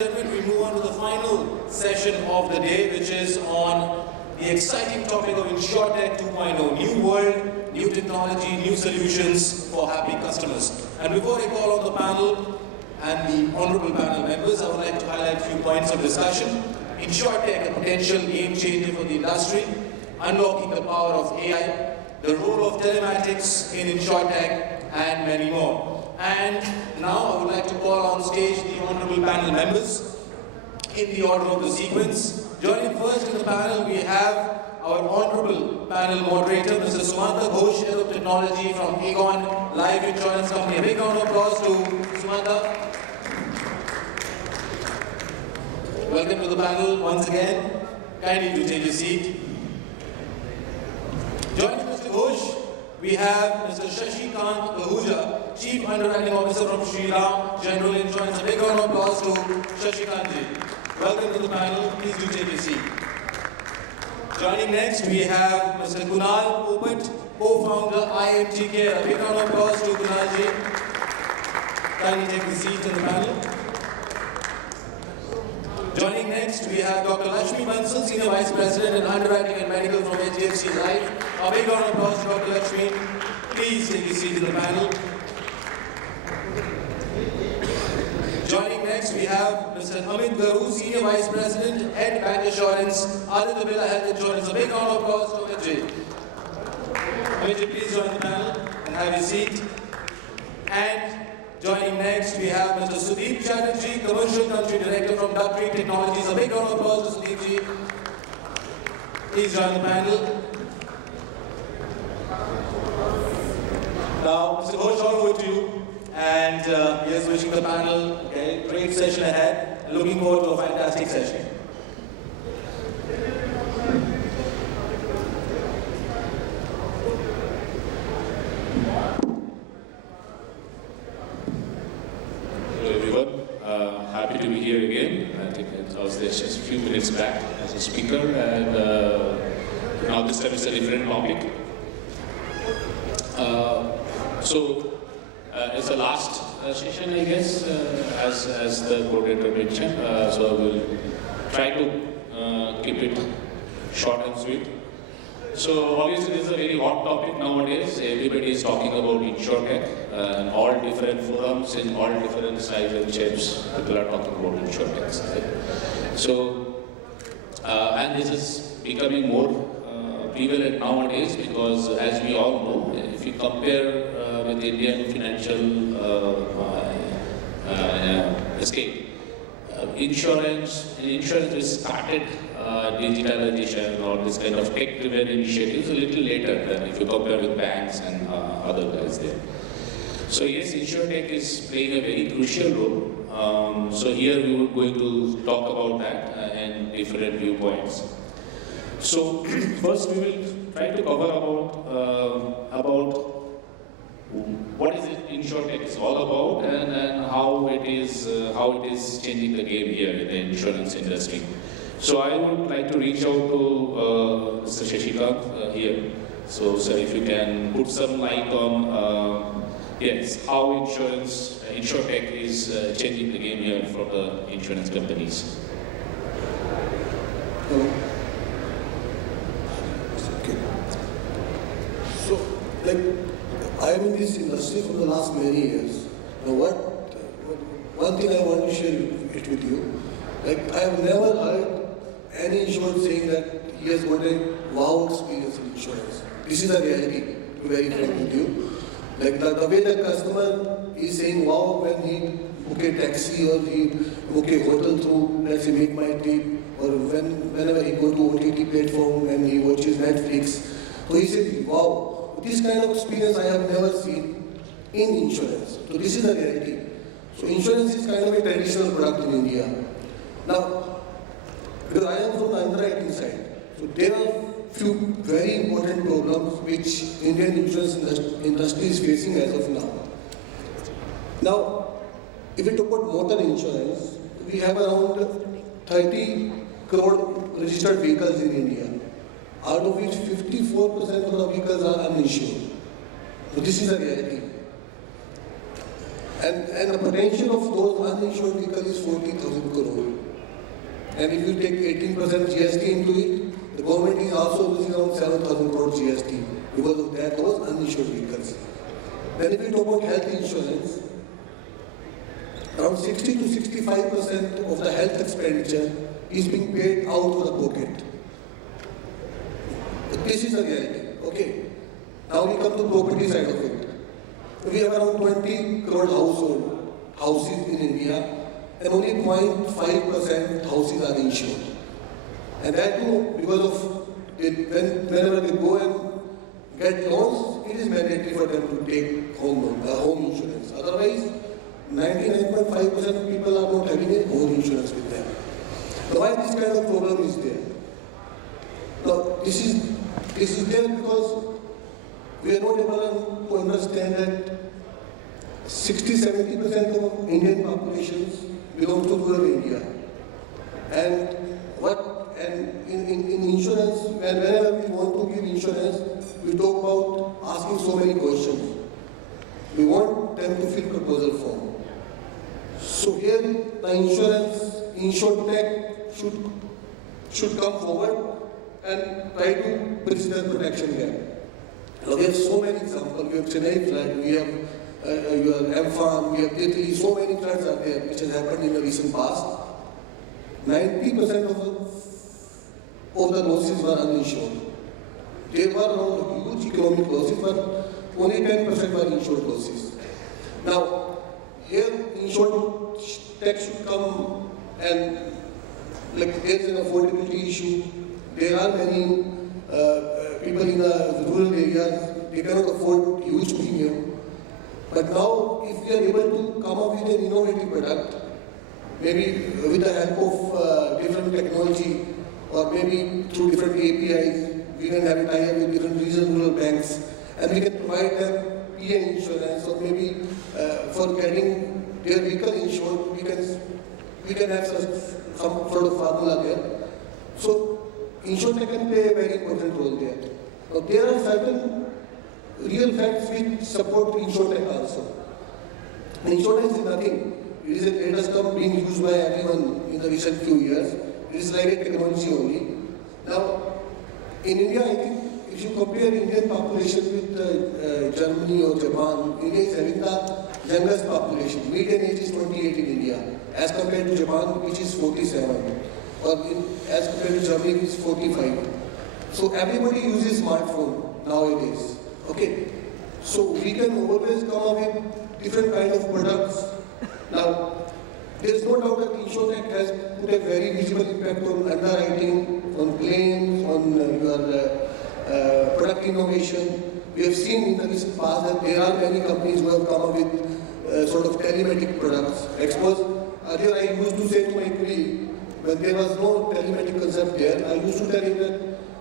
We move on to the final session of the day, which is on the exciting topic of Insurtech 2.0, new world, new technology, new solutions for happy customers. And before I call on the panel and the honorable panel members, I would like to highlight a few points of discussion. Insurtech, a potential game changer for the industry, unlocking the power of AI, the role of telematics in Insurtech, and many more. And now I would like to call on stage the honorable panel members in the order of the sequence. Joining first in the panel, we have our honorable panel moderator, Mr. Sumanta, Ghosh, Head of Technology from Aegon Life Insurance Company. A big round of applause to Sumanta. Welcome to the panel once again. Kindly to take your seat. Joining Mr. Ghosh, we have Mr. Shashi Kant Dahuja, Chief Underwriting Officer from SHRIRAM General Insurance. A big round of applause to Shashi Kantji. Welcome to the panel. Please do take your seat. Joining next, we have Mr. Kunal, Popat, co-founder IMT Care. A big round of applause to Kunalji. Kindly take the seat in the panel. Joining next, we have Dr. Lakshmi Bansal, Senior Vice President in Underwriting and Medical from HDFC Life. A big round of applause to Dr. Lakshmi. Please take your seat in the panel. Joining next, we have Mr. Amit, Garoo, Senior Vice President, Head Bancassurance, Aditiya Birla Health Insurance. A big round of applause to Amit. Amit, please join the panel and have your seat. And joining next, we have Mr. Sudeep Chatterjee, Commercial Country Director from Duck Creek Technologies. A big round of applause to Sudeepji. Please join the panel. Now, Mr. Ghosh, all over to you. And yes, wishing the panel a great session ahead. And looking forward to a fantastic session. Happy to be here again. I think I was there just a few minutes back as a speaker, and now this time it's a different topic. It's the last session, I guess, as the moderator mentioned. So we'll try to keep it short and sweet. So obviously this is a very hot topic nowadays. Everybody is talking about Insurtech in all different forums, in all different sizes and shapes. People are talking about Insurtech. Right? So, and this is becoming more prevalent nowadays because, as we all know, if you compare with Indian financial escape, insurance is started digitalization or this kind of tech-driven initiatives a little later than if you compare with banks and other guys there. So yes, Insurtech is playing a very crucial role. So here we were going to talk about that and different viewpoints. So first we will try to cover about what is it Insurtech is all about and how it is changing the game here in the insurance industry. So I would like to reach out to Mr. Shashikant here. So sir, if you can put some light on yes, how Insurtech is changing the game here for the insurance companies. Okay. So, I am in this industry for the last many years. Now, one thing I want to share it with you. I have never heard any insurer saying that he has got a wow experience in insurance. This is a reality, to be very frank with you. The way the customer is saying wow when he book a taxi or he book a hotel through, let's say, Make My Trip, or whenever he go to OTT platform and he watches Netflix. So he said, wow. This kind of experience I have never seen in insurance. So this is the reality. So insurance is kind of a traditional product in India. Now, because I am from the underwriting side, so there are few very important problems which Indian insurance industry is facing as of now. Now, if we talk about motor insurance, we have around 30 crore registered vehicles in India, out of which 54% of the vehicles are uninsured. So this is a reality. And the potential of those uninsured vehicles is 40,000 crore. And if you take 18% GST into it, the government is also losing around 7,000 crore GST because of that, those uninsured vehicles. Then if we talk about health insurance, around 60 to 65% of the health expenditure is being paid out of the pocket. But this is the reality. Okay. Now we come to property side of it. We have around 20 crore houses in India, and only 0.5% houses are insured. And that too, because of whenever they go and get loans, it is mandatory for them to take home insurance. Otherwise, 99.5% of people are not having a home insurance with them. Now, why this kind of problem is there? Now, this is there because we are not able to understand that 60-70% of Indian populations belong to rural India. And in insurance, whenever we want to give insurance, we talk about asking so many questions. We want them to fill proposal form. So here, the Insurtech should come forward and try to bridge the protection gap. Now, we have so many examples. We have Chennai flood, we have your M-Farm, we have Italy, so many floods are there which has happened in the recent past. 90% of the losses were uninsured. There were huge economic losses, but only 10% were insured losses. Now, here Insurtech should come and, like, there is an affordability issue. There are many people in the rural areas, they cannot afford huge premium. But now, if we are able to come up with an innovative product, maybe with the help of different technology, or maybe through different APIs, we can have a tie-up with different regional banks, and we can provide them PA insurance, or maybe for getting their vehicle insured, we can have some sort of formula there. So, Insurtech can play a very important role there. Now, there are certain real facts which support Insurtech also. Insurtech is nothing. It is a latest term being used by everyone in the recent few years. It is like a technology only. Now, in India, I think if you compare Indian population with Germany or Japan, India is having the youngest population. Median age is 28 in India, as compared to Japan, which is 47. Or as compared to Germany, which is 45. So everybody uses smartphone nowadays. Okay, so we can always come up with different kind of products. Now, there is no doubt that Insurtech has put a very visible impact on underwriting, on claims, on your product innovation. We have seen in the recent past that there are many companies who have come up with sort of telematic products. Earlier I used to say to my colleague, when there was no telematic concept there, I used to tell him that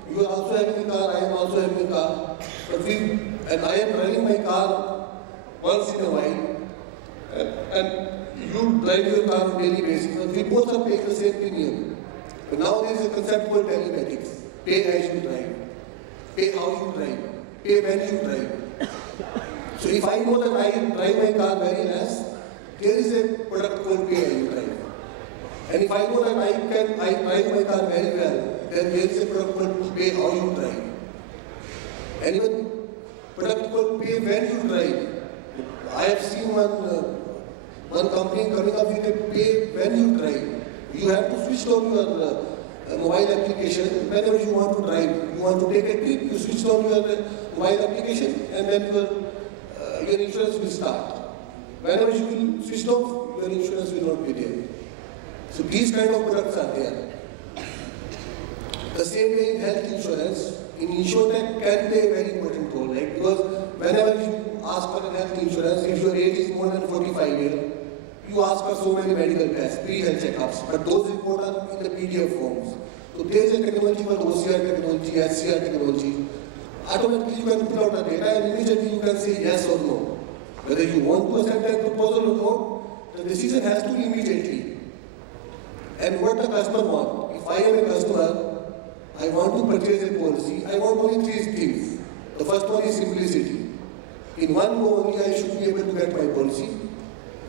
you are also having a car, I am also having a car, and I am driving my car once in a while, and you drive your car on a daily basis, but we both are paying the same premium. But now there is a concept called telematics. Pay as you drive, pay how you drive, pay when you drive. So if I know that I drive my car very less, there is a product called pay as you drive. And if I know that I drive my car very well, then there is a product called pay how you drive. And even product called pay when you drive. I have seen one company coming up with a pay when you drive. You have to switch on your mobile application whenever you want to drive. You want to take a trip, you switch on your mobile application, and then your insurance will start. Whenever you will switch off, your insurance will not be there. So these kind of products are there. The same way in health insurance, in Insurtech can play a very important role, right? Because whenever you ask for a health insurance, if your age is more than 45 years, you ask for so many medical tests, pre-health checkups, but those reports are in the PDF forms. So there is a technology called OCR technology, SCR technology. Automatically you can pull out the data and immediately you can say yes or no. Whether you want to accept that proposal or not, the decision has to be immediately. And what the customer wants. If I am a customer, I want to purchase a policy, I want only three things. The first one is simplicity. In one go only I should be able to get my policy.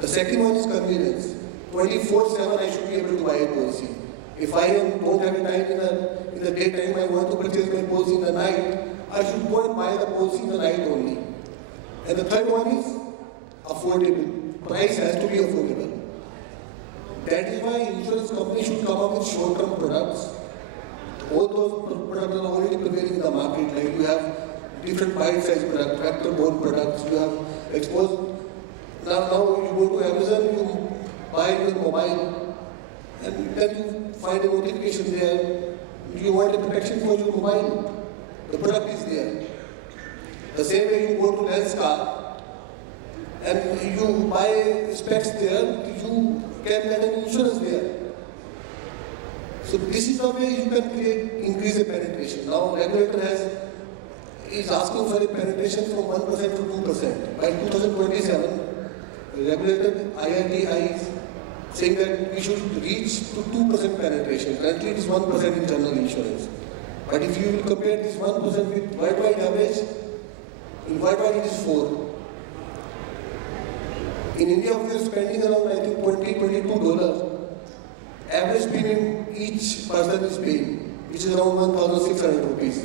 The second one is convenience. 24/7 I should be able to buy a policy. If I don't have a time in the daytime, I want to purchase my policy in the night, I should go and buy the policy in the night only. And the third one is affordable. Price has to be affordable. That is why insurance companies should come up with short-term products. All those products are already prevailing in the market. Like you have different bite-sized products, tractor-borne products. You have exposed. Now you go to Amazon, you buy your mobile, and then you find a notification there. You want a protection for your mobile. The product is there. The same way you go to Lenskar and you buy specs there, you can get an insurance there. So this is the way you can increase the penetration. Now regulator is asking for a penetration from 1% to 2%. By 2027, the regulator IRDAI is saying that we should reach to 2% penetration. Currently it is 1% in general insurance. But if you will compare this 1% with worldwide average, in worldwide it is 4. In India we are spending around I think $22. Average premium each person is paying, which is around 1,600 rupees.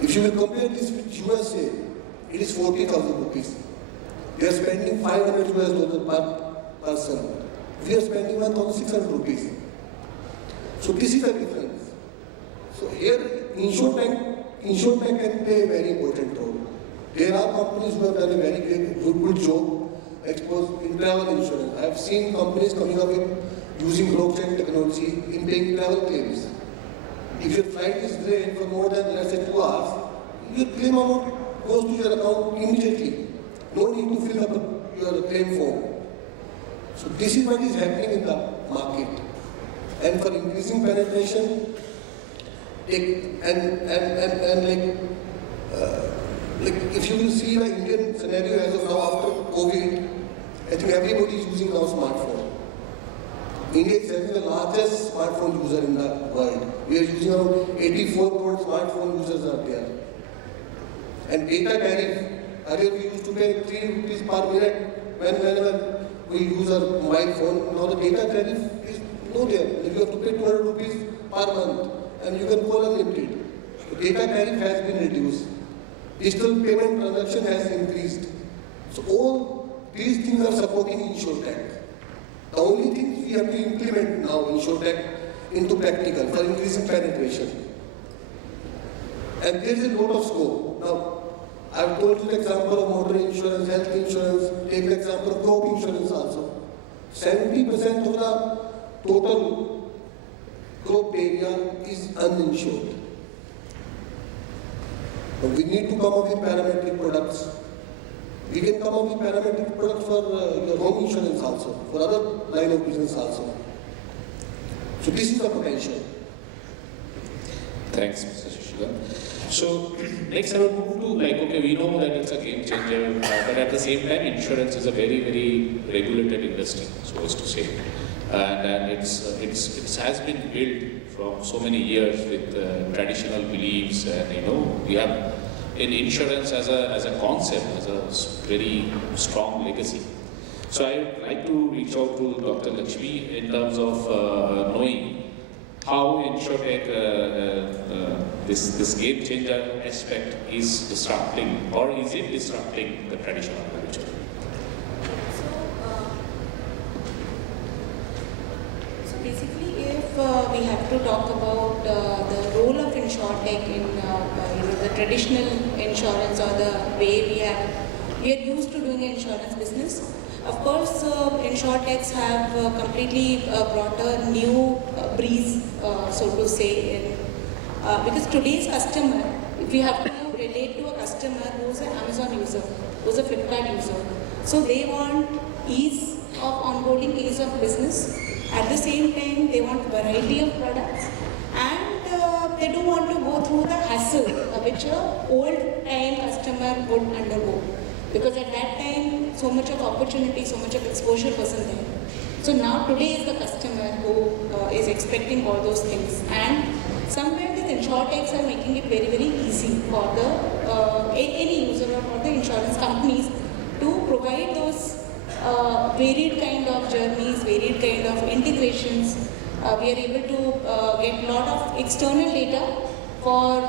If you will compare this with USA, it is 40,000 rupees. They are spending $500 per person. We are spending 1,600 rupees. So this is the difference. So here, Insurtech can play a very important role. There are companies who have done a very good job exposed in travel insurance. I have seen companies coming up with using blockchain technology in paying travel claims. If your flight is delayed for more than, let's say, 2 hours, your claim amount goes to your account immediately. No need to fill up your claim form. So this is what is happening in the market. And for increasing penetration, like if you will see the Indian scenario as of now after COVID, I think everybody is using now smartphone. India is having the largest smartphone user in the world. We are using around 84 crore smartphone users are there. And data tariff, earlier we used to pay 3 rupees per minute whenever we use our mobile phone. Now the data tariff is no there. You have to pay 200 rupees per month and you can call unlimited. The data tariff has been reduced. Digital payment transaction has increased. So all these things are supporting Insurtech. The only thing we have to implement now Insurtech into practical for increasing penetration. And there is a lot of scope. Now, I have told you the example of motor insurance, health insurance, take the example of crop insurance also. 70% of the total crop area is uninsured. We need to come up with parametric products. We can come up with parametric products for your home insurance also, for other line of business also. So this is the potential. Thanks, Mr. Shashika. So next I will move to we know that it's a game changer, but at the same time insurance is a very, very regulated industry, so as to say. And it has been built from so many years with traditional beliefs, and we have in insurance as a concept, as a very strong legacy. So I would like to reach out to Dr. Lakshmi in terms of knowing how Insurtech, this game changer aspect is disrupting, or is it disrupting the traditional culture? So basically, if we have to talk about the role of Insurtech in the traditional insurance or the way we are used to doing insurance business, of course, Insurtechs have completely brought a new breeze, so to say, because today's customer, we have to relate to a customer who's an Amazon user, who's a Flipkart user. So they want ease of onboarding, ease of business. At the same time, they want variety of products, and they don't want to go through the hassle which a old-time customer would undergo. Because at that time, so much of opportunity, so much of exposure wasn't there. So now today is the customer who is expecting all those things. And somewhere the Insurtechs are making it very, very easy for the any user or for the insurance companies to provide those varied kind of journeys, varied kind of integrations. We are able to get a lot of external data for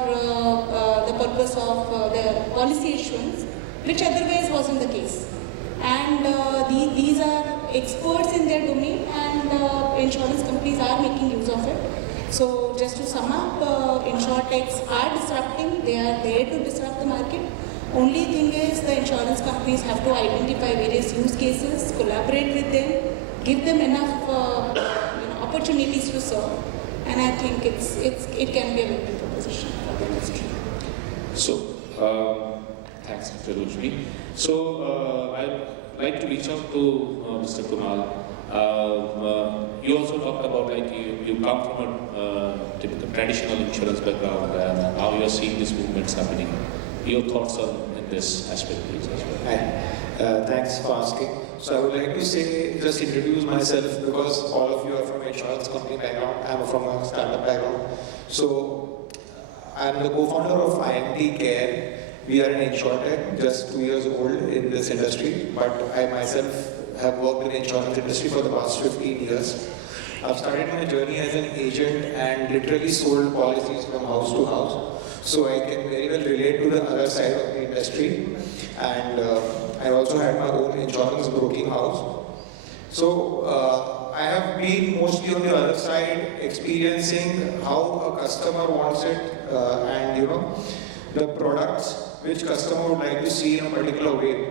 the purpose of the policy issuance, which otherwise wasn't the case. And these are experts in their domain, and insurance companies are making use of it. So just to sum up, insurtechs are disrupting, they are there to disrupt the market. Only thing is the insurance companies have to identify various use cases, collaborate with them, give them enough opportunities to serve, and I think it can be a win-win proposition for the industry. So, thanks, Mr. Lakshmi. So, I'd like to reach out to Mr. Kunal. You also talked about like you come from a typical traditional insurance background and how you are seeing these movements happening. Your thoughts on in this aspect, please, as well. Hi, thanks for asking. So I would like to say, just introduce myself because all of you are from insurance company background. I'm from a startup background. So I'm the co-founder of IMT Care. We are an insurtech, just 2 years old in this industry, but I myself have worked in the insurance industry for the past 15 years. I've started my journey as an agent and literally sold policies from house to house. So I can very well relate to the other side of the industry. And I also had my own insurance broking house. So I have been mostly on the other side, experiencing how a customer wants it and the products which customer would like to see in a particular way.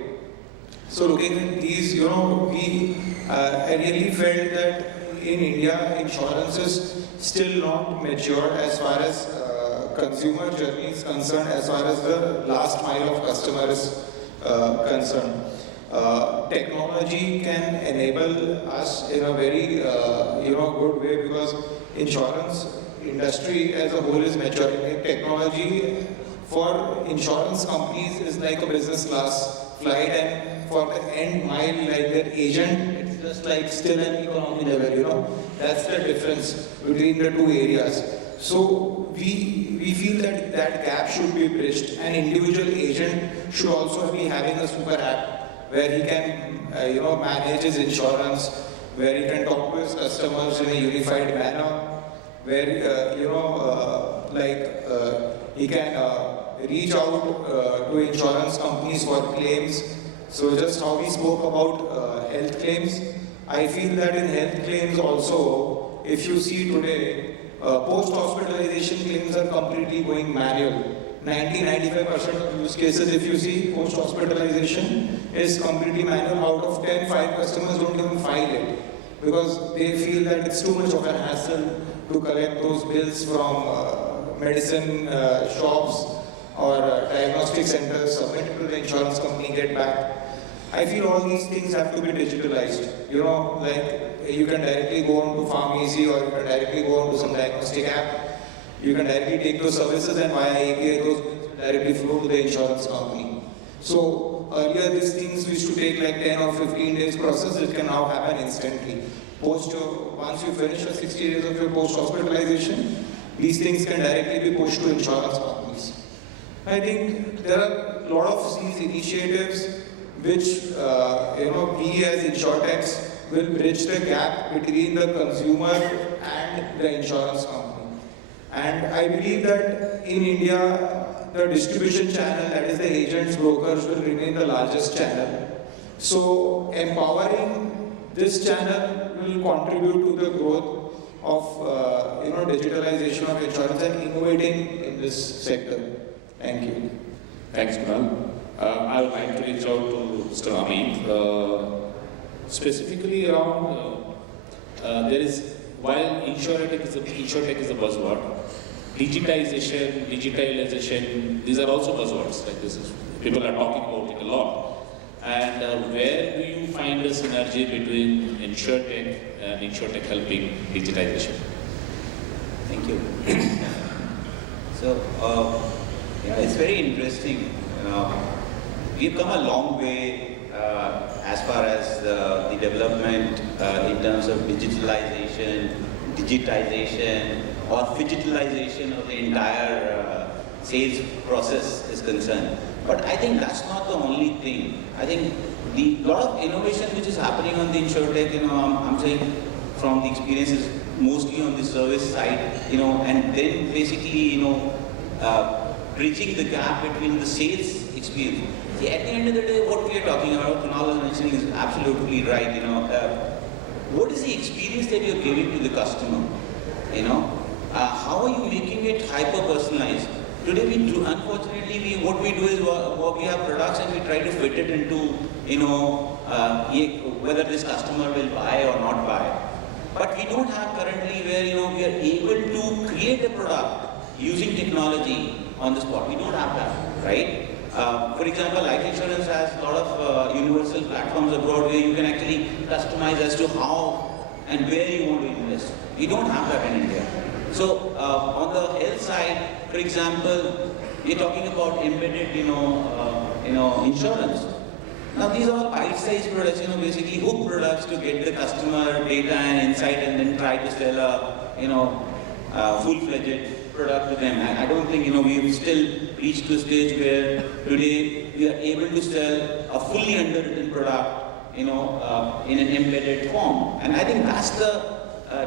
So looking at these, I really felt that in India, insurance is still not mature as far as consumer journey is concerned, as far as the last mile of customer is concerned. Technology can enable us in a very good way because insurance industry as a whole is maturing. Technology for insurance companies is like a business class flight, and for the end mile, like the agent, it's just like still an economy level, That's the difference between the two areas. So we feel that that gap should be bridged. An individual agent should also be having a super app where he can, manage his insurance, where he can talk to his customers in a unified manner, where, he can reach out to insurance companies for claims. So just how we spoke about health claims, I feel that in health claims also, if you see today, post-hospitalization claims are completely going manual. 90-95% of use cases, if you see, post-hospitalization is completely manual. Out of 10, 5 customers don't even file it because they feel that it's too much of a hassle to collect those bills from medicine shops or diagnostic centers, submit it to the insurance company, get back. I feel all these things have to be digitalized. You can directly go on to pharmacy or you can directly go on to some diagnostic app. You can directly take those services and via API those directly flow to the insurance company. So earlier these things used to take like 10 or 15 days process, it can now happen instantly. Once you finish the 60 days of your post-hospitalization, these things can directly be pushed to insurance companies. I think there are a lot of these initiatives which we as insurtechs will bridge the gap between the consumer and the insurance company. And I believe that in India, the distribution channel, that is the agents, brokers, will remain the largest channel. So empowering this channel will contribute to the growth of digitalization of insurance and innovating in this sector. Thank you. Thanks, Kunal. I would like to reach out to Mr. Amit. Specifically around, while insurtech is a buzzword, digitalization, these are also buzzwords. People are talking about it a lot. And where do you find the synergy between insurtech and insurtech helping digitization? Thank you. So, it's very interesting. We've come a long way as far as the development in terms of digitization or digitalization of the entire sales process is concerned. But I think that's not the only thing. I think the lot of innovation which is happening on the Insurtech, I'm saying from the experiences mostly on the service side, and then basically, bridging the gap between the sales experience. See, at the end of the day, what we are talking about, Kunal was mentioning, is absolutely right. What is the experience that you're giving to the customer? How are you making it hyper-personalized? Today, unfortunately, what we do is we have products and we try to fit it into, whether this customer will buy or not buy. But we don't have currently where, we are able to create a product using technology on the spot. We don't have that, right? For example, life insurance has a lot of universal platforms abroad where you can actually customize as to how and where you want to invest. We don't have that in India. So on the health side, for example, we're talking about embedded, insurance. Now these are all bite-sized products, basically hook products to get the customer data and insight and then try to sell a, full-fledged product to them. I don't think, we've still reached to a stage where today we are able to sell a fully underwritten product, in an embedded form. And I think that's the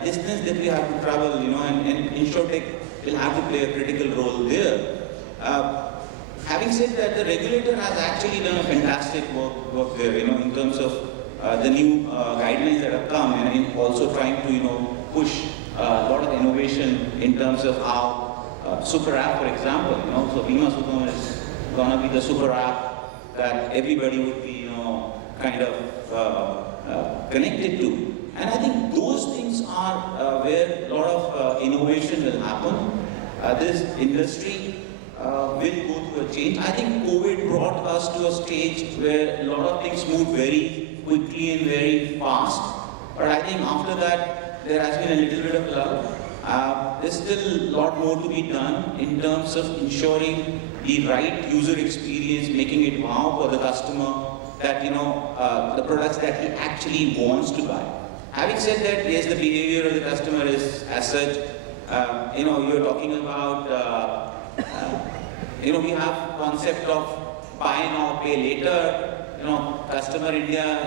distance that we have to travel, and Insurtech will have to play a critical role there. Having said that, the regulator has actually done a fantastic work there, in terms of the new guidelines that have come, and also trying to, push a lot of innovation in terms of how super app, for example, so Bima Sugam is going to be the super app that everybody would be, kind of connected to. And I think those things are where a lot of innovation will happen. This industry will go through a change. I think COVID brought us to a stage where a lot of things moved very quickly and very fast. But I think after that, there has been a little bit of lull. There's still a lot more to be done in terms of ensuring the right user experience, making it wow for the customer, that, the products that he actually wants to buy. Having said that, yes, the behavior of the customer is as such. You're talking about, we have concept of buy now, pay later.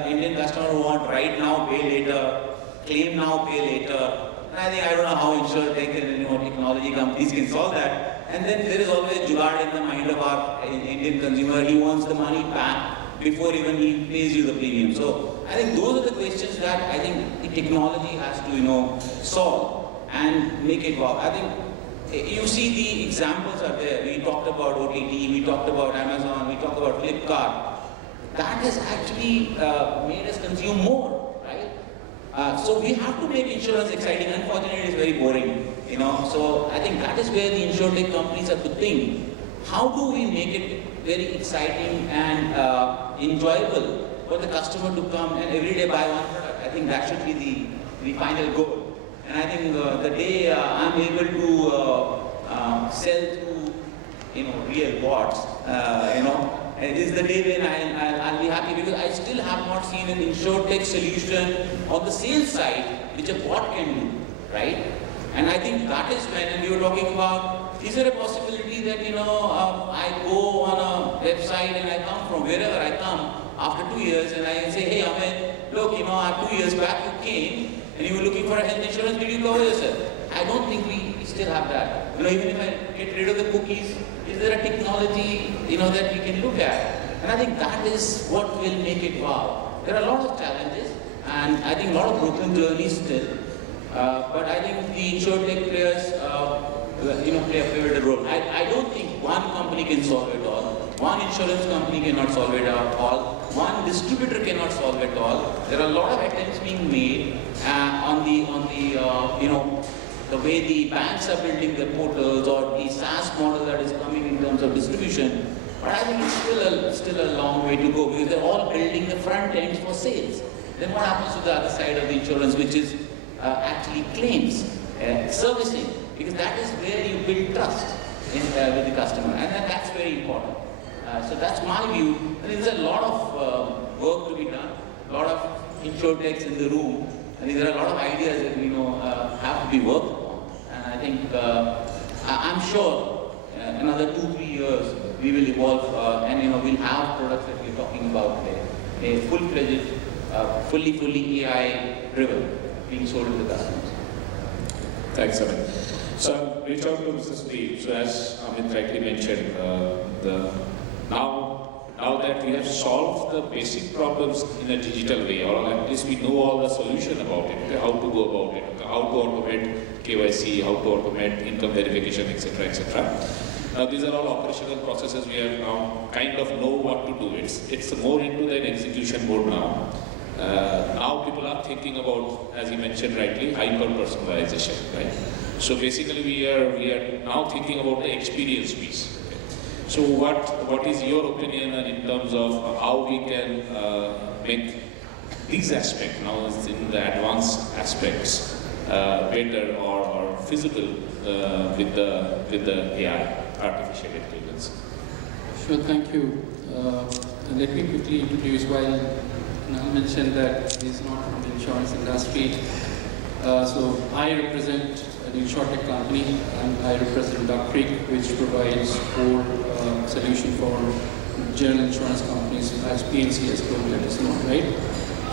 Indian customer want right now, pay later, claim now, pay later. And I don't know how Insurtech and technology companies can solve that. And then there is always jugaad in the mind of our Indian consumer. He wants the money back before even he pays you the premium. So I think those are the questions that I think the technology has to, solve and make it work. I think you see the examples are there. We talked about OTT, we talked about Amazon, we talked about Flipkart. That has actually made us consume more, right? So we have to make insurance exciting. Unfortunately, it is very boring, So I think that is where the Insurtech companies have to think. How do we make it very exciting and enjoyable for the customer to come and every day buy one product? I think that should be the final goal. And I think the day I'm able to sell through, real bots, is the day when I'll be happy, because I still have not seen an Insurtech solution on the sales side which a bot can do, right? And I think that is when, and we were talking about, is there a possibility that, I go on a website and I come from wherever I come after 2 years and I say, hey Amit, look, 2 years back you came and you were looking for a health insurance, did you cover yourself? I don't think we still have that. Even if I get rid of the cookies, is there a technology, that we can look at? And I think that is what will make it wow. There are a lot of challenges and I think a lot of broken journeys still. But I think the Insurtech players, play a pivotal role. I don't think one company can solve it all. One insurance company cannot solve it all. One distributor cannot solve it all. There are a lot of attempts being made on the way the banks are building their portals or the SaaS model that is coming in terms of distribution. But I think it's still a long way to go, because they're all building the front ends for sales. Then what happens to the other side of the insurance, which is actually claims, servicing, because that is where you build trust with the customer, and that's very important. So that's my view. And there's a lot of work to be done, a lot of Insurtechs in the room. I think there are a lot of ideas that have to be worked upon. And I think I'm sure another 2-3 years we will evolve, and we'll have products that we're talking about today. a full-fledged, fully AI-driven being sold to the customers. Thanks, Amit. So I'll reach out to Mr. Sudeep. So as Amit rightly mentioned, now that we have solved the basic problems in a digital way, or at least we know all the solution about it, how to go about it, how to automate KYC, how to automate income verification, etc., etc. Now these are all operational processes we have now kind of know what to do. It's more into the execution mode now. Now people are thinking about, as you mentioned rightly, hyper-personalization, right? So basically we are now thinking about the experience piece. So what is your opinion in terms of how we can make these aspects, now in the advanced aspects, better or feasible with the AI, artificial intelligence? Sure, thank you. Let me quickly introduce, while Kunal mentioned that he's not from the insurance industry. So I represent an Insurtech company, and I represent Duck Creek, which provides core solution for general insurance companies as PNC, as global is known, right?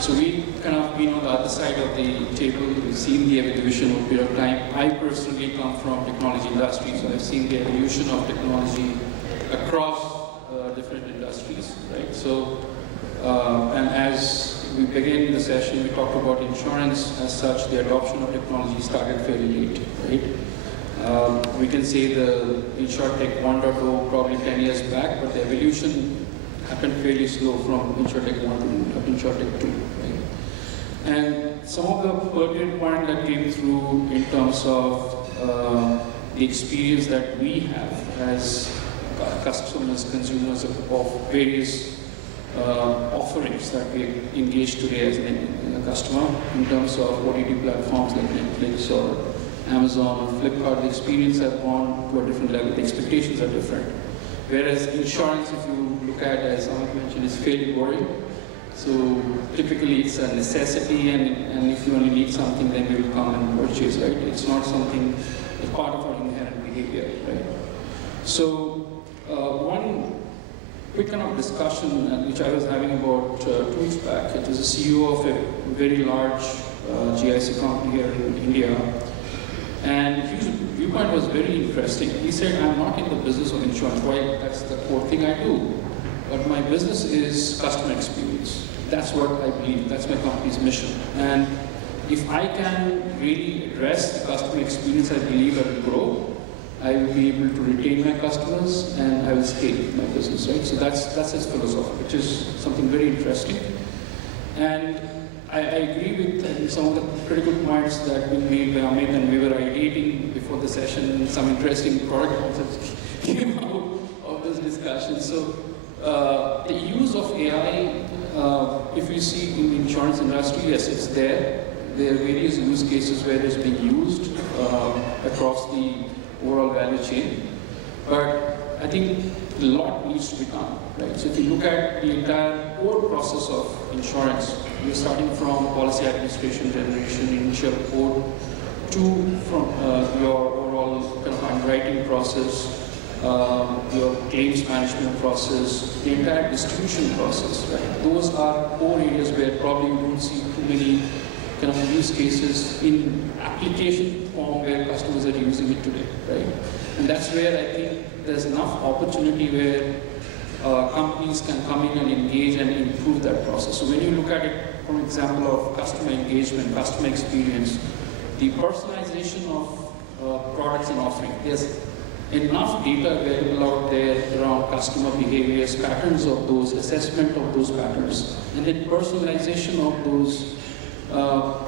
So we kind of been on the other side of the table. We've seen the evolution over a period of time. I personally come from technology industry, so I've seen the evolution of technology across different industries, right? So, and as we began the session, we talked about insurance. As such, the adoption of technology started fairly late, right? We can say the Insurtech 1.0 probably 10 years back, but the evolution happened fairly slow from Insurtech 1 to Insurtech 2, right? And some of the pertinent points that came through in terms of the experience that we have as customers, consumers of various offerings that we engage today as a customer in terms of OTT platforms like Netflix or Amazon or Flipkart. The experience has gone to a different level. The expectations are different. Whereas insurance, if you look at, as Amit mentioned, is fairly boring. So typically it's a necessity, and if you only need something, then you will come and purchase, right? It's not something, it's part of our inherent behavior, right? So one quick kind of discussion which I was having about 2 weeks back. It was a CEO of a very large GIC company here in India, and his viewpoint was very interesting. He said, I'm not in the business of insurance. Well, that's the core thing I do, but my business is customer experience. That's what I believe. That's my company's mission. And if I can really address the customer experience, I believe I will grow. I will be able to retain my customers, and I will scale my business, right? So that's his philosophy, which is something very interesting. And I agree with some of the critical points that we made by Amit, and we were ideating before the session. Some interesting product concepts came out of this discussion. So the use of AI, if you see in the insurance industry, yes, it's there. There are various use cases where it's being used across the overall value chain, but I think a lot needs to be done, right? So if you look at the entire core process of insurance, you're starting from policy administration, generation, initial quote, to from your overall kind of underwriting process, your claims management process, the entire distribution process, right? Those are core areas where probably you don't see too many kind of use cases in application form where customers are using it today, right? And that's where I think there's enough opportunity where companies can come in and engage and improve that process. So when you look at it from example of customer engagement, customer experience, the personalization of products and offerings, there's enough data available out there around customer behaviors, patterns of those, assessment of those patterns, and then personalization of those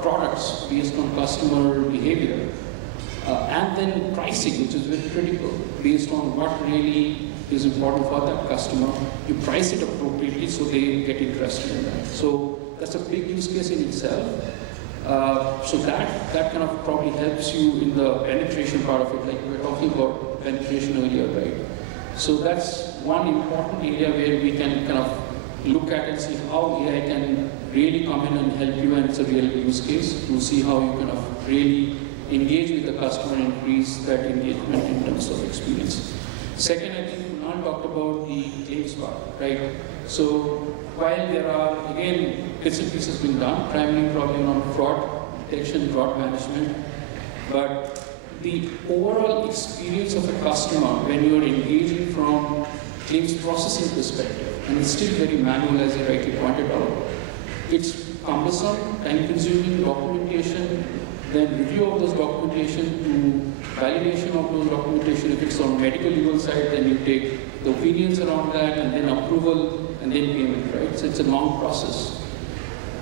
products based on customer behavior, and then pricing, which is very critical, based on what really is important for that customer. You price it appropriately so they get interested in that. So that's a big use case in itself. So that kind of probably helps you in the penetration part of it, like we were talking about penetration earlier, right? So that's one important area where we can kind of look at and see how AI can really come in and help you, and it's a real use case to see how you kind of really engage with the customer and increase that engagement in terms of experience. Second, I think Kunal talked about the claims part, right? So while there are, again, bits and pieces being done, primarily probably on fraud detection, fraud management, but the overall experience of a customer when you are engaging from claims processing perspective, and it's still very manual as you rightly pointed out, it's cumbersome, time-consuming documentation, then review of those documentation to validation of those documentation. If it's on medical legal side, then you take the opinions around that, and then approval, and then payment, right? So it's a long process.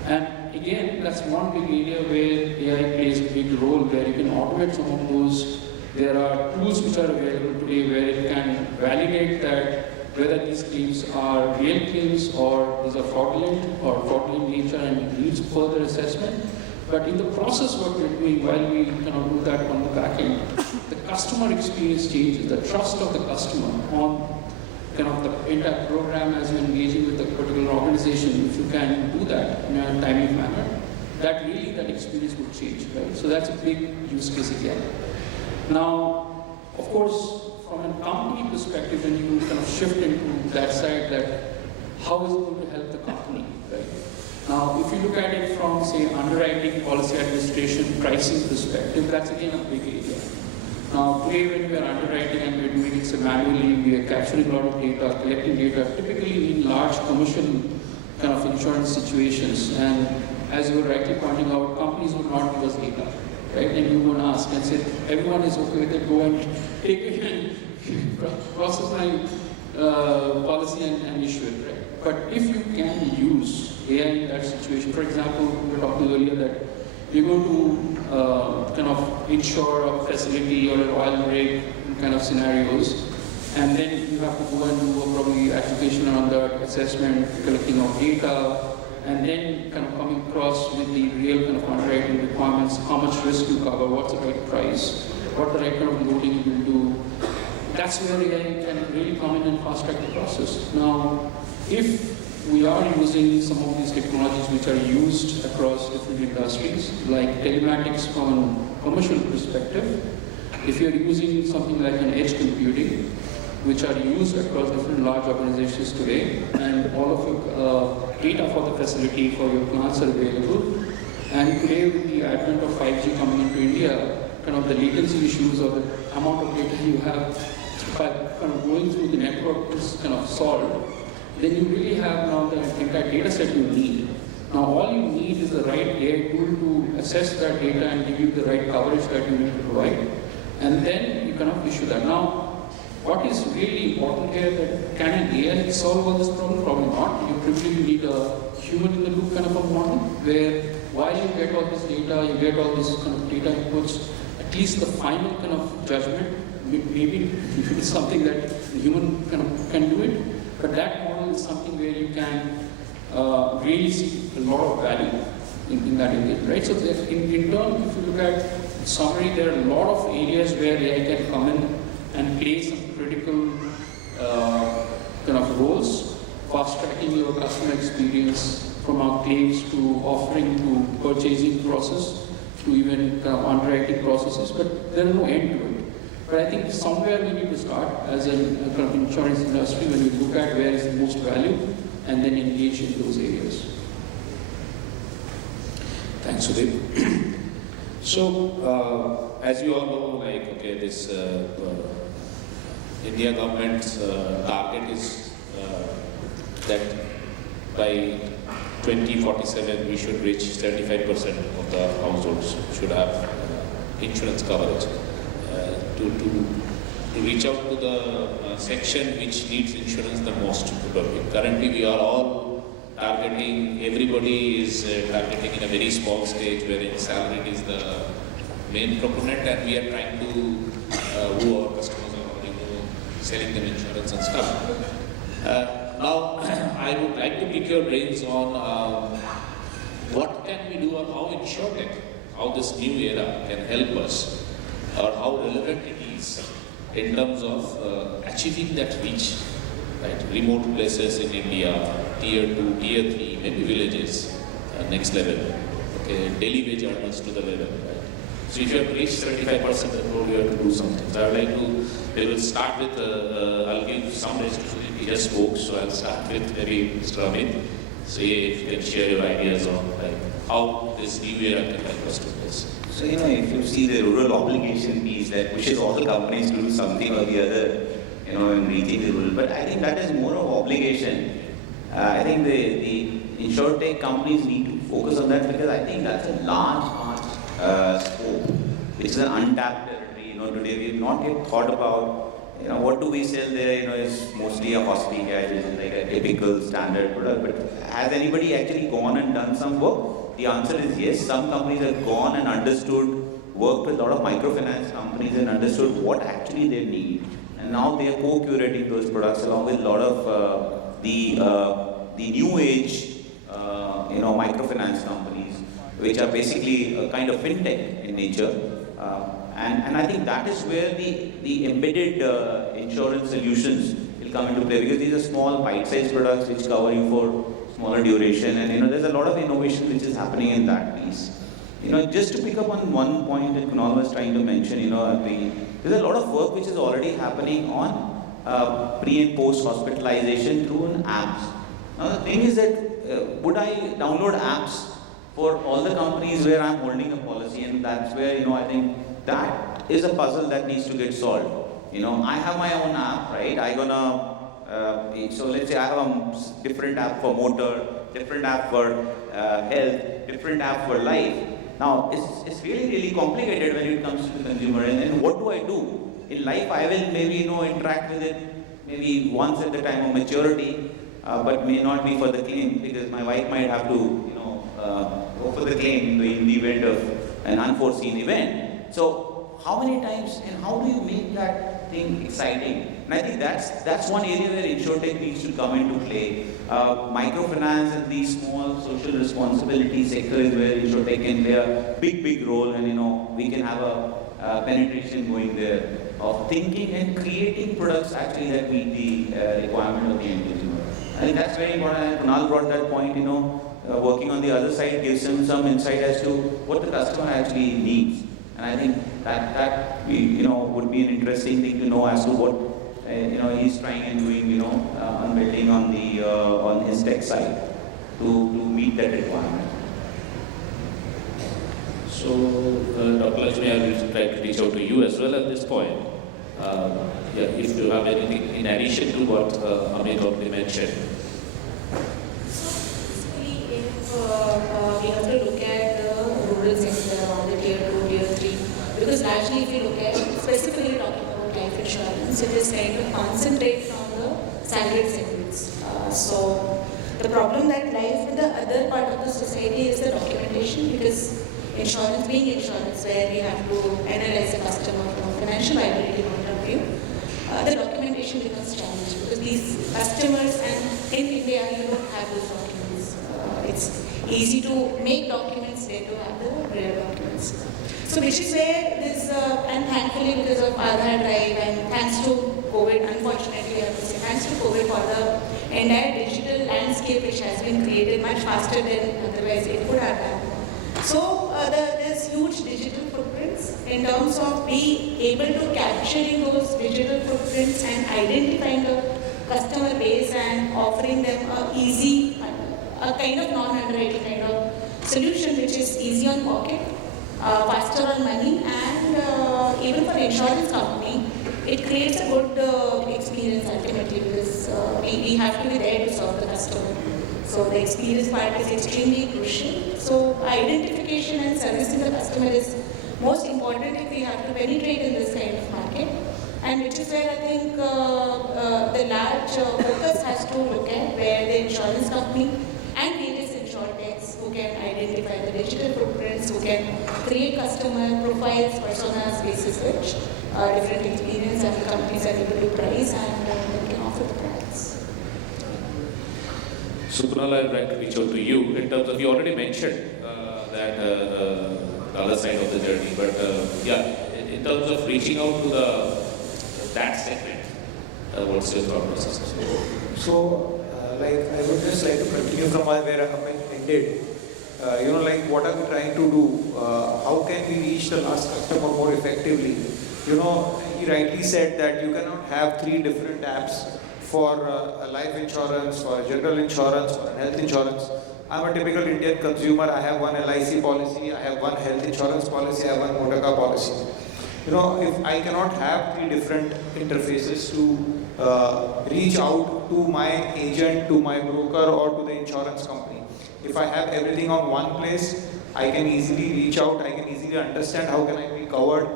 And again, that's one big area where AI plays a big role, where you can automate some of those. There are tools which are available today where it can validate that whether these claims are real claims or these are fraudulent or fraudulent nature and needs further assessment. But in the process what we're doing, while we cannot do that on the back end, the customer experience changes, the trust of the customer on kind of the entire program as you're engaging with a particular organization. If you can do that in a timely manner, that really that experience would change, right? So that's a big use case again. Now, of course, from a company perspective, when you kind of shift into that side, that how is it going to help the company, right? Now, if you look at it from, say, underwriting, policy administration, pricing perspective, that's again a big area. Now, today when we are underwriting and we're doing it manually, we are capturing a lot of data, collecting data, typically in large commercial kind of insurance situations. And as you were rightly pointing out, companies would not give us data, right? And you would ask and say, everyone is okay with it, go and take it and process my policy and issue it, right? But if you can use AI in that situation, for example, we were talking earlier that you're going to kind of insure a facility or an oil rig kind of scenarios, and then you have to go and do a probably application on that assessment, collecting of data, and then kind of coming across with the real kind of underwriting requirements, how much risk you cover, what's the right price, what the right kind of loading you will do. That's where AI can really come in and fast track the process. Now, if we are using some of these technologies which are used across different industries, like telematics from a commercial perspective. If you're using something like an edge computing, which are used across different large organizations today, and all of your data for the facility for your plants are available. And today, with the advent of 5G coming into India, kind of the latency issues or the amount of data you have by kind of going through the network is kind of solved. Then you really have now the entire data set you need. Now all you need is the right AI tool to assess that data and give you the right coverage that you need to provide. And then you cannot issue that. Now, what is really important here that can an AI solve all this problem? Probably not. You probably need a human in the loop kind of a model where while you get all this data, you get all this kind of data inputs, at least the final kind of judgment, maybe it's something that the human kind of can do it. But that model is something where you can really see a lot of value in that engagement, right? So in turn, if you look at summary, there are a lot of areas where AI can come in and play some critical kind of roles, fast tracking your customer experience from our claims to offering to purchasing process to even kind of underwriting processes, but there is no end to it. But I think somewhere we need to start as a kind of insurance industry when we look at where is the most value and then engage in those areas. Thanks, Sudeep. So, as you all know, like, okay, this India government's target is that by 2047 we should reach 75% of the households should have insurance coverage. To reach out to the section which needs insurance the most. Currently we are all targeting, everybody is targeting in a very small stage wherein salary is the main proponent, and we are trying to woo our customers or selling them insurance and stuff. Now I would like to pick your brains on what can we do or how Insurtech, how this new era can help us, or how relevant it is in terms of achieving that reach, right? Remote places in India, tier 2, tier 3, maybe villages, next level, okay, daily wage earners to the level, right? So if you have reached 75% of the road, you have to do something. So I would like to, we will start with, I'll give some rest to Sudeep, he just spoke, so I'll start with maybe Mr. Amit. So if you can share your ideas on like how this new era can help us to this. So, if you see the rural obligation piece that pushes all the companies to do something or the other, in reaching the rural, but I think that is more of obligation. I think the Insurtech companies need to focus on that because I think that's a large scope, which is an untapped territory. Today we have not yet thought about, what do we sell there, is mostly a hospital gadget, like a typical standard product, but has anybody actually gone and done some work? The answer is yes. Some companies have gone and understood, worked with a lot of microfinance companies and understood what actually they need. And now they are co-curating those products along with a lot of the new age, microfinance companies, which are basically a kind of fintech in nature. And I think that is where the embedded insurance solutions will come into play because these are small bite-sized products which cover you for smaller duration, and there's a lot of innovation which is happening in that piece. Just to pick up on one point that Kunal was trying to mention, there's a lot of work which is already happening on pre and post hospitalization through an apps. Now the thing is that would I download apps for all the companies where I'm holding a policy, and that's where I think that is a puzzle that needs to get solved. I have my own app, right? So let's say I have a different app for motor, different app for health, different app for life. Now, it's really, really complicated when it comes to the consumer. And what do I do? In life, I will maybe, interact with it maybe once at the time of maturity, but may not be for the claim because my wife might have to, go for the claim in the event of an unforeseen event. So, how many times and how do you make that thing exciting? And I think that's one area where Insurtech needs to come into play. Microfinance and these small social responsibility sector is where Insurtech can play a big role, and we can have a penetration going there of thinking and creating products actually that meet the requirement of the end consumer. I think that's very important, and Kunal brought that point, working on the other side gives him some insight as to what the customer actually needs. And I think that would be an interesting thing to know as to what he's trying and doing, on building on his tech side to meet that requirement. So, Dr. Lakshmi, I will try to reach out to you as well at this point. If you have anything in addition to what Amit already mentioned. So basically, if we have to look at the rural sector or the tier 2, tier 3, because largely if you look at, specifically talking about life insurance, it is kind of concentrated on the salaried segments. So the problem that lies with the other part of the society is the documentation, because insurance being insurance, where we have to analyze the customer from a financial viability point of view, the documentation becomes challenging because these customers, and in India you don't have those documents. It's easy to make documents, they don't have the rare documents. So which is where this, and thankfully because of Aadhaar drive and thanks to COVID, unfortunately we have to say, thanks to COVID for the entire digital landscape which has been created much faster than otherwise it could have done. So there's huge digital footprints in terms of being able to capturing those digital footprints and identifying the customer base and offering them a kind of non-underwriting kind of solution which is easy on pocket, faster on money, and even for insurance company, it creates a good experience ultimately because we have to be there to serve the customer. So the experience part is extremely crucial. So identification and servicing the customer is most important if we have to penetrate in this kind of market. And which is where I think the large focus has to look at, where the insurance company and various insurtechs who can identify the digital footprints, who can create customer profiles, personas, basis which different experience and the companies are able to price and can offer the products. So Kunal, I would like to reach out to you in terms of, you already mentioned that the other side of the journey, but in terms of reaching out to that segment, what's your thought process? So, I would just like to continue from where Amit ended. like what are we trying to do? How can we reach the last customer more effectively? He rightly said that you cannot have 3 different apps for a life insurance, for a general insurance, for a health insurance. I'm a typical Indian consumer. I have one LIC policy, I have one health insurance policy, I have one motor car policy. If I cannot have 3 different interfaces to reach out to my agent, to my broker, or to the insurance company. If I have everything on one place, I can easily reach out, I can easily understand how can I be covered,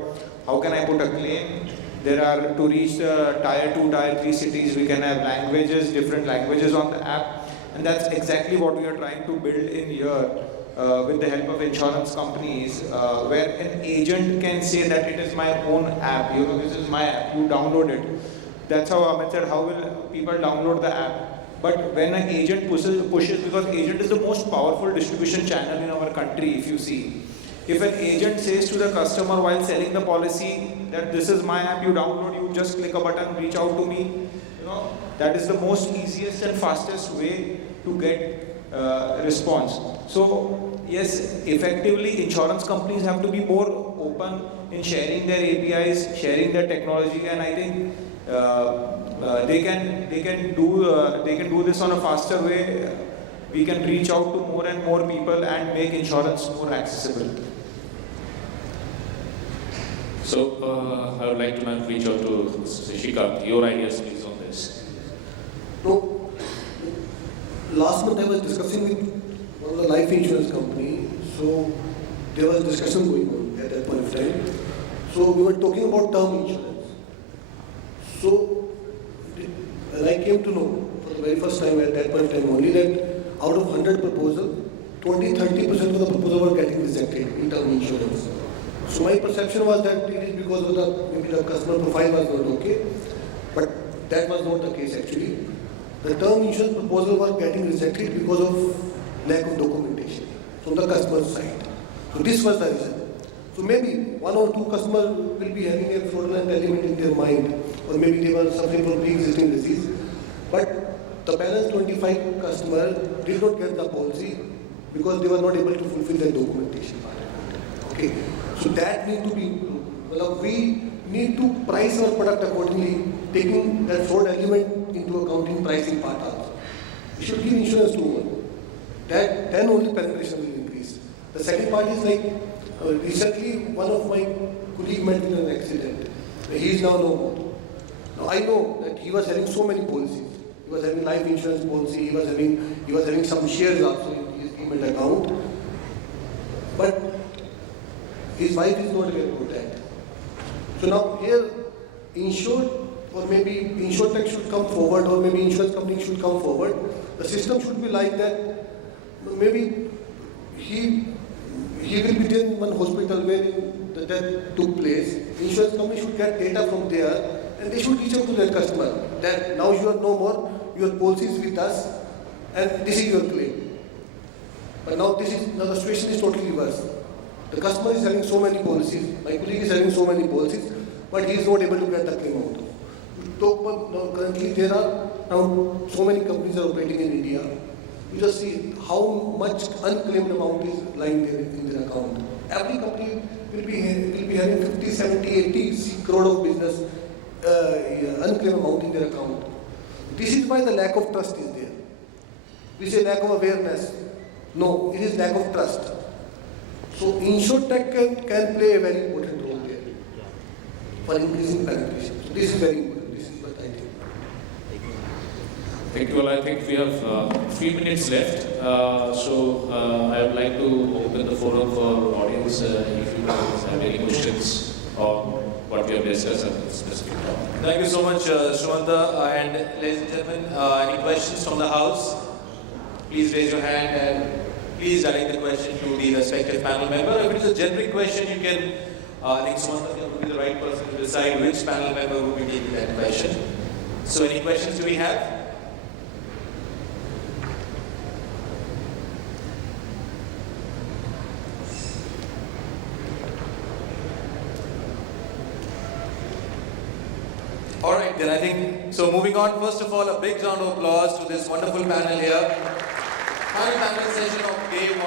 how can I put a claim. There are, to reach the tier 2, tier 3 cities, we can have languages, different languages on the app. And that's exactly what we are trying to build in here with the help of insurance companies, where an agent can say that it is my own app, this is my app, you download it. That's how Amit said, how will people download the app? But when an agent pushes, because agent is the most powerful distribution channel in our country, if you see. If an agent says to the customer while selling the policy that this is my app, you download, you just click a button, reach out to me, that is the most easiest and fastest way to get response. So yes, effectively insurance companies have to be more open in sharing their APIs, sharing their technology, and I think they can do this on a faster way. We can reach out to more and more people and make insurance more accessible. So I would like to now reach out to Shika. Your ideas please on this. So, last month I was discussing with one of the life insurance company. So there was discussion going on at that point of time. So we were talking about term insurance. So when I came to know for the very first time at that point of time only that out of 100 proposals, 20-30% of the proposals were getting rejected in term insurance. So my perception was that it is because of maybe the customer profile was not okay, but that was not the case actually. The term insurance proposals were getting rejected because of lack of documentation from the customer side. So this was the reason. So maybe 1 or 2 customers will be having a fraudulent element in their mind, or maybe they were suffering from pre-existing disease. But the balance 25 customers did not get the policy because they were not able to fulfill their documentation part. Okay. So that needs to be improved. We need to price our product accordingly, taking that fraud element into account in pricing part also. We should give insurance to one. Then only penetration will increase. The second part is like, recently one of my colleagues met in an accident. He is now no more. Now I know that he was having so many policies. He was having life insurance policy, he was having some shares also in his demat account. But his wife is not aware about that. So now here, or maybe Insurtech should come forward, or maybe insurance company should come forward. The system should be like that. Maybe he will be there in one hospital where the death took place. Insurance company should get data from there, and they should reach out to their customer that now you are no more, your policy is with us, and this is your claim. But now the situation is totally reversed. The customer is having so many policies, my colleague is having so many policies, but he is not able to get the claim out. Now currently there are now so many companies are operating in India. You just see how much unclaimed amount is lying there in their account. Every company will be having 50, 70, 80 crore of business unclaimed amount in their account. This is why the lack of trust is there. We say lack of awareness. No, it is lack of trust. So Insurtech can play a very important role there for increasing penetration. So this is very important. This is what I think. Thank you. Well, I think we have 3 minutes left. I would like to open the forum for audience if you guys have any questions on what we have discussed on this specific topic. Thank you so much, Sumanta. And ladies and gentlemen, any questions from the house? Please raise your hand and please direct the question to the respective panel member. If it is a generic question, you can, I think Sumanta will be the right person to decide which panel member will be taking that question. So any questions do we have? All right, then I think, so moving on, first of all, a big round of applause to this wonderful panel here. Final panel session of day 1,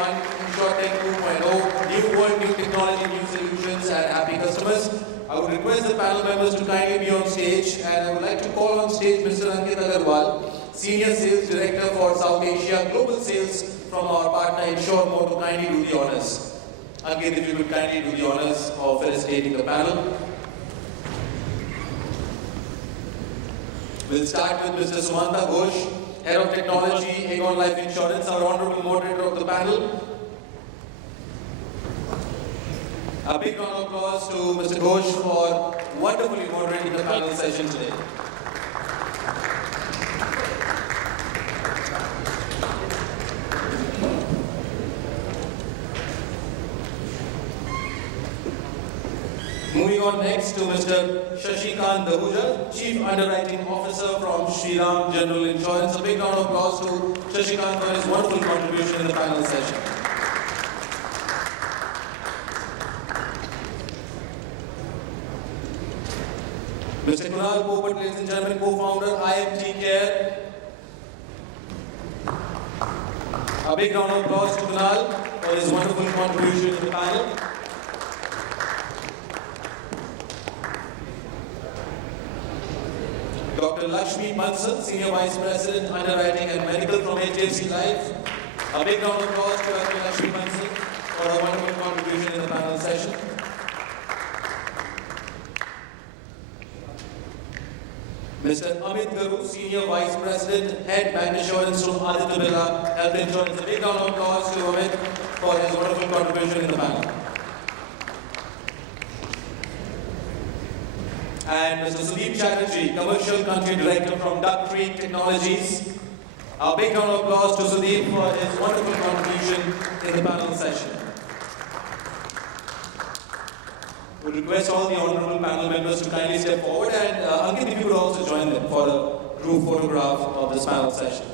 Insurtech 2.0, new world, new technology, new solutions, and happy customers. I would request the panel members to kindly be on stage, and I would like to call on stage Mr. Ankit Agarwal, Senior Sales Director for South Asia Global Sales from our partner Insurtech, to kindly do the honors. Ankit, if you could kindly do the honors of felicitating the panel. We'll start with Mr. Sumanta Ghosh, Head of Technology, Aegon Life Insurance, our honorable moderator of the panel. A big round of applause to Mr. Ghosh for wonderfully moderating the panel session today. Moving on next to Mr. Shashi Dahuja, Chief Underwriting Officer from SHRIRAM General Insurance. A big round of applause to Shashi for his wonderful contribution in the panel session. Mr. Kunal, Popat, ladies and gentlemen, co-founder, IMT Care. A big round of applause to Kunal for his wonderful contribution to the panel. Dr. Lakshmi, Bansal, Senior Vice President, Underwriting and Medical from HDFC Life. A big round of applause to Dr. Lakshmi Bansal for her wonderful contribution in the panel session. Mr. Amit, Garoo, Senior Vice President, Head Bancassurance from Aditiya Health Insurance. A big round of applause to Amit for his wonderful contribution in the panel. And Mr. Sudeep Chatterjee, Commercial Country Director from Duck Creek Technologies. A big round of applause to Sudeep for his wonderful contribution in the panel session. We request all the honorable panel members to kindly step forward, and Ankit, if you would also join them for a group photograph of this panel session.